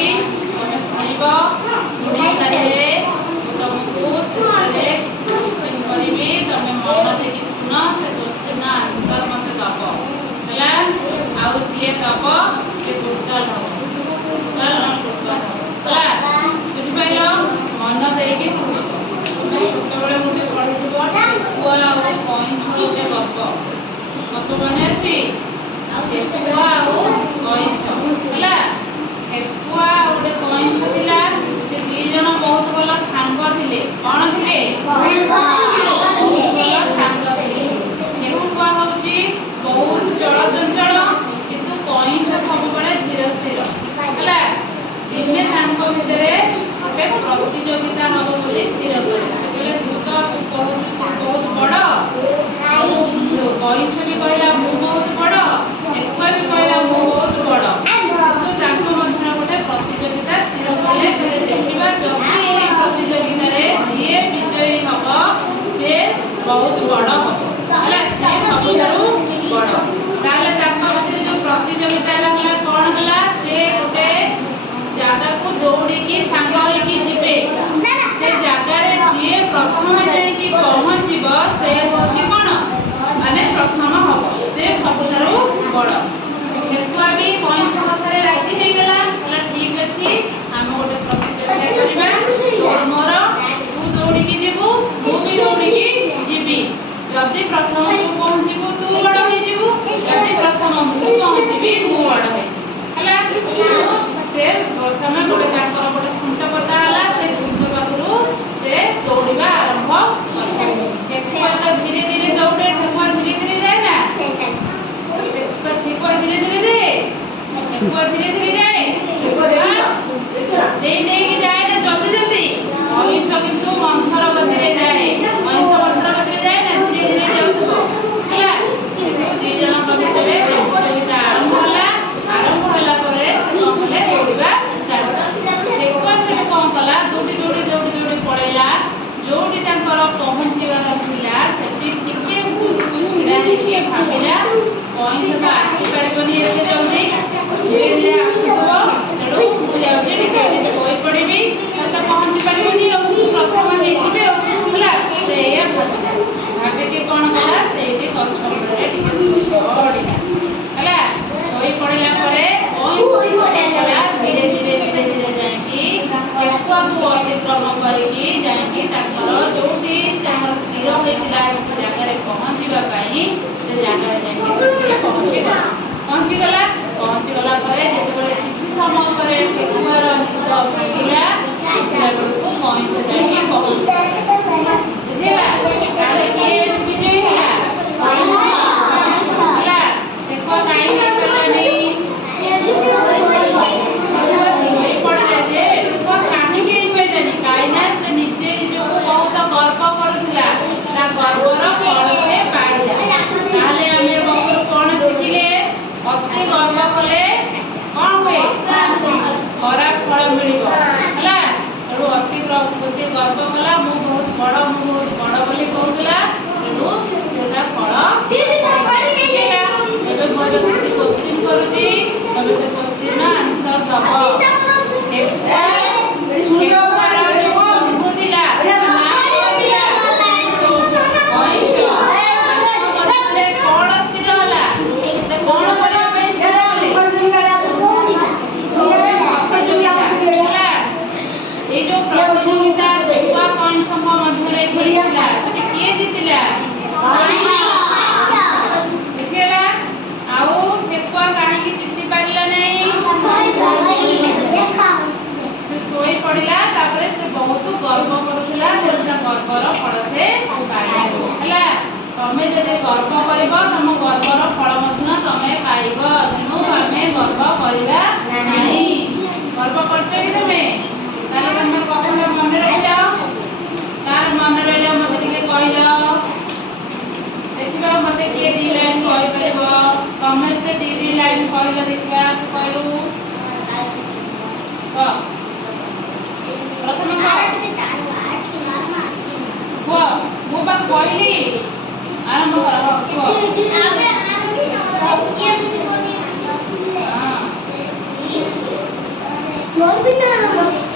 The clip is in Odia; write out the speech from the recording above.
କହିବି ତମେ ଶୁଣିବ ଶୁଣି ସାରିଲେ ମୁଁ ତମକୁ ସେଥିରେ କିଛି କ୍ୱେଶ୍ଚିନ୍ କରିବି ତମେ ମନ ଦେଇକି ଶୁଣ ସେ କ୍ୱେଶ୍ଚିନ୍ ଆନ୍ସର ମୋତେ ଦବ ହେଲା ଆଉ ଯିଏ ଦବ ସେ ଟୋଟାଲ ହବ ହେଲା ବୁଝିପାରିଲ ମନ ଦେଇକି ଶୁଣିବ ତମେ ଛୋଟବେଳେ ଗୋଟେ ପଢ଼ିଥିବ ଠେକୁଆ ଆଉ କଇଁଛ ଗୋଟେ ଗପ ମନେ ଅଛି ଠେକୁଆ ଆଉ କଇଁଛ ହେଲା ଠେକୁଆ ଆଉ ଗୋଟେ କଇଁଛ ଥିଲା ସେ ଦି ଜଣ ବହୁତ ଭଲ ସାଙ୍ଗ ଥିଲେ କଣ ଥିଲେ ସାଙ୍ଗ ଥିଲେ ଠେକୁଆ ହଉଛି ବହୁତ ଚଳଚଞ୍ଚଳ କିନ୍ତୁ କଇଁଛ ସବୁବେଳେ ଧୀର ସ୍ଥିର ହେଲା ଦିନେ ତାଙ୍କ ଭିତରେ ଗୋଟେ ପ୍ରତିଯୋଗିତା ହବ ବୋଲି ସ୍ଥିର କଲେ ସେତେବେଳେ ତୁ ତ କହୁଛୁ ବହୁତ ବଡ଼ କଇଁଛ ବି କହିଲା ମୁଁ ବହୁତ ବଡ଼ ଠେକୁଆ ବି କହିଲା ମୁଁ ବହୁତ ବଡ଼ କିନ୍ତୁ ତାଙ୍କ ମଧ୍ୟରେ ଗୋଟେ ପ୍ରତିଯୋଗିତା ସ୍ଥିର କଲେ ଦେଖିବା ଯଦି ଏହି ପ୍ରତିଯୋଗିତାରେ ଯିଏ ବିଜୟୀ ହବ ସେ ବହୁତ ବଡ଼ ହବ ହେଲା ସେ ସବୁଠାରୁ ବଡ଼ ତାହେଲେ ତାଙ୍କ ଭିତରେ ଯୋଉ ପ୍ରତିଯୋଗିତାଟା ହେଲା କ'ଣ ହେଲା ସେ ଗୋଟେ ଜାଗାକୁ ଦୌଡ଼ିକି ସାଙ୍ଗ ହେଇକି ଯିବେ ସେ ଜାଗାରେ ଯିଏ ପ୍ରଥମେ ଯାଇକି ପହଞ୍ଚିବ ସେ ହେଉଛି କ'ଣ ମାନେ ପ୍ରଥମ ହବ ସେ ସବୁଠାରୁ ବଡ଼ ଠେକୁଆ ବି କଇଁଛ କଥାରେ ରାଜି ହେଇଗଲା ହେଲା ଠିକ୍ ଅଛି ଆମେ ଗୋଟେ ପ୍ରତିଯୋଗିତା କରିବା ତୋର ମୋର ତୁ ଦୌଡ଼ିକି ଯିବୁ ମୁଁ ବି ଦୌଡ଼ିକି ଯିବି ଯଦି ପ୍ରଥମ ତୁ ପହଞ୍ଚିବୁ ତୁ ବଡ଼ ହେଇଯିବୁ ଯଦି ପ୍ରଥମ ମୁଁ ପହଞ୍ଚିବି ମୁଁ ବଡ଼ ହେଇଯିବି ହେଲା ସେ ପ୍ରଥମେ ଗୋଟେ ତାଙ୍କର ଗୋଟେ ଖୁଣ୍ଟ ପୋତା ହେଲା ସେ ଖୁଣ୍ଟ ପାଖରୁ ସେ ଦୌଡ଼ିବା ଆରମ୍ଭ କଲେ ଠେକୁଆ ତ ଧୀରେ ଧୀରେ ଦୌଡ଼େ ଠେକୁଆ ଧୀରେ ଧୀରେ ଯାଏ ନା ଠେକୁଆ ଧୀରେ ଧୀରେ ଯାଏ ଠେକୁଆ ଧୀରେ ଧୀରେ ଯାଏ ନେଇକି ଯାଏ ନା ଜଲ୍ଦି ଜଲ୍ଦି କଇଁଛ କିନ୍ତୁ ମନ୍ଥର ଗତିରେ ଯାଏ କଇଁଛ ମନ୍ଥର ଗତିରେ ଯାଏ ନା ଧୀରେ ଧୀରେ ଯାଉଥିବ ହେଲା ଦି ଜଣଙ୍କ ଭିତରେ ପ୍ରତିଯୋଗିତା ଆରମ୍ଭ ହେଲା ପରେ ସେ କ'ଣ କଲେ ଦୌଡ଼ିବା ଷ୍ଟାର୍ଟ ଠେକୁଆ ସେଠି କ'ଣ କଲା ଦୌଡ଼ି ଦୌଡ଼ି ଦୌଡ଼ି ଦୌଡ଼ି ପଳେଇଲା ଯୋଉଠି ତାଙ୍କର ପହଞ୍ଚିବାର ଥିଲା ସେଠି ଟିକେ ଦୂରକୁ ଛିଡ଼ା ହେଇକି ଭାବିଲା କଇଁଛ ତ ଆସିପାରିବନି ଏତେ ଜଲ୍ଦି ଧୀରେ ଧୀରେ ଆସୁଥିବ ତେଣୁ ମୁଁ ଯାଉଛି ଟିକେ ଶୋଇପଡ଼ିବି ତ ପହଞ୍ଚି ପାରିବନି ଆଉ ମୁଁ ପ୍ରଥମ ହେଇଯିବି ଆଉ ହେଲା ସେଇଆ ଭାବିଲା ଭାବିକି କ'ଣ କଲା ସେଇଠି ଗଛ ମୂଳରେ ଟିକେ ଶୋଇପଡ଼ିଲା ହେଲା ଶୋଇପଡ଼ିଲା ପରେ ଧୀରେ ଧୀରେ ଧୀରେ ଧୀରେ ଯାଇକି ଠେକୁଆକୁ ଅତିକ୍ରମ କରିକି ଯାଇକି ତାଙ୍କର ଯୋଉଠି ତାଙ୍କର ସ୍ଥିର ହୋଇଥିଲା ଗୋଟେ ଜାଗାରେ ପହଞ୍ଚିବା ପାଇଁ ସେ ଜାଗାରେ ଯାଇକି ପହଞ୍ଚିଗଲା ପରେ ଯେତେବେଳେ କିଛି ସମୟ ପରେ ଠେକୁଆର ନିଦ ଭାଙ୍ଗିଲା ବେଳକୁ କଇଁଛ ଯାଇକି ପହଞ୍ଚିଲା ବୁଝିଲା ତାହେଲେ କିଏ ବିଜୟୀ ହେଲା ହେଲା ଠେକୁଆ କାହିଁକି ହେଇପାରିଲାନି ଶୋଇପଡ଼ିଲା ଯେ ଠେକୁଆ କାହିଁକି ହେଇପାରିଲାନି କାହିଁକିନା ସେ ନିଜେ ନିଜକୁ ବହୁତ ଗର୍ବ କରୁଥିଲା ତା ଗର୍ବର ଫଳ ସେ ପାଇଲା ତାହେଲେ ଆମେ ଗର୍ବରୁ କ'ଣ ଶିଖିଲେ ଅତି ଗର୍ବ କଲେ କ'ଣ ହୁଏ ଖରାପ ଫଳ ମିଳିବ ହେଲା ତେଣୁ ଅତି ସେ ଗର୍ବ କଲା ମୁଁ ବହୁତ ବଡ଼ ବୋଲି କହୁଥିଲା ତେଣୁ ସେ ତା ଫଳ ଏବେ ମୁଁ ଏବେ କିଛି କ୍ୱେଶ୍ଚିନ୍ କରୁଛି ତମେ ସେ କ୍ୱେଶ୍ଚିନ୍ର ଆନ୍ସର ଦେବ ଏଇ ଯୋଉ ପ୍ରତିଯୋଗିତା ଠେକୁଆ କଇଁଛଙ୍କ ମଧ୍ୟରେ ହେଇଥିଲା ସେଠି କିଏ ଜିତିଲା ବୁଝିହେଲା ଆଉ ଠେକୁଆ କାହିଁକି ଜିତି ପାରିଲା ନାହିଁ ସେ ଶୋଇ ପଡ଼ିଲା ତାପରେ ସେ ବହୁତ ଗର୍ବ କରୁଥିଲା ତେଣୁ ତା ଗର୍ବର ଫଳ ସେ ପାଇଲା ହେଲା ତମେ ଯଦି ଗର୍ବ କରିବ ତମ ଗର୍ବର ଫଳ ମଧ୍ୟ ତମେ ପାଇବ ତେଣୁ ଆମେ ଗର୍ବ କରିବା ନାହିଁ ଗର୍ବ କରୁଛ କି ତମେ ତାହେଲେ ତମେ କଥା ମନେ ରହିଲ ତାର ମନେ ରହିଲ ମୋତେ ଟିକେ କହିଲ ଦେଖିବା ମୋତେ କିଏ 2 ଲାଇନ୍ କହିପାରିବ ସମସ୍ତେ 2 ଲାଇନ୍ କହିଲ ଦେଖିବା ତୁ କହିଲୁ ପ୍ରଥମେ କୁହ ମୁଁ ବା କହିଲି ଆରମ୍ଭ କର କୁହ ମୋର ବି ନାଁ